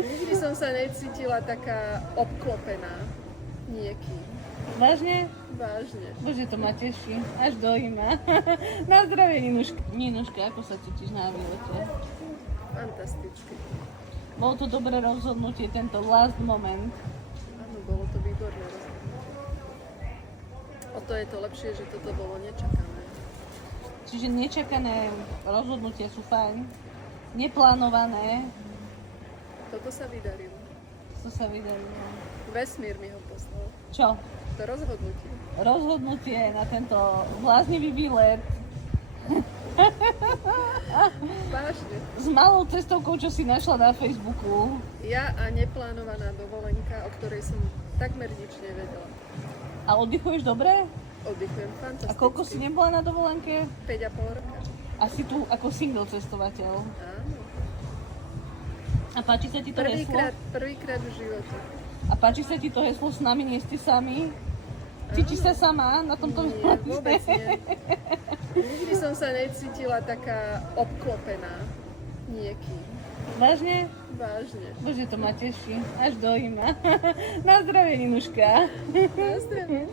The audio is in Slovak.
Nikdy som sa necítila taká obklopená niekým. Vážne? Vážne. Bože, to ma teší. Až dojíma. Na zdravie, Ninuška. Ninuška, ako sa cítiš na výlete? Fantasticky. Bolo to dobré rozhodnutie, tento last moment. Áno, bolo to výborné rozhodnutie. O to je to lepšie, že toto bolo nečakané. Čiže nečakané rozhodnutia sú fajn. Neplánované. Toto sa vydarilo. To sa vydarilo. Vesmír mi ho poslal. Čo? To rozhodnutie. Rozhodnutie na tento bláznivý výlet Vážne. s malou cestovkou, čo si našla na Facebooku. Ja a neplánovaná dovolenka, o ktorej som takmer nič nevedela. A oddychuješ dobre? Oddychujem fantasticky. A koľko si nebola na dovolenke? 5,5 roka. A si tu ako single cestovateľ. Áno. A páči sa ti to heslo? Prvýkrát v živote. A páči sa ti to heslo s nami nie ste sami? Cítiš sa sama na tomto Nie, výlete? vôbec nie. Nikdy som sa necítila taká obklopená niekým. Vážne? Vážne. Bože, to ma teší. Až dojíma. Na zdravie, Ninuška. Na zdravie.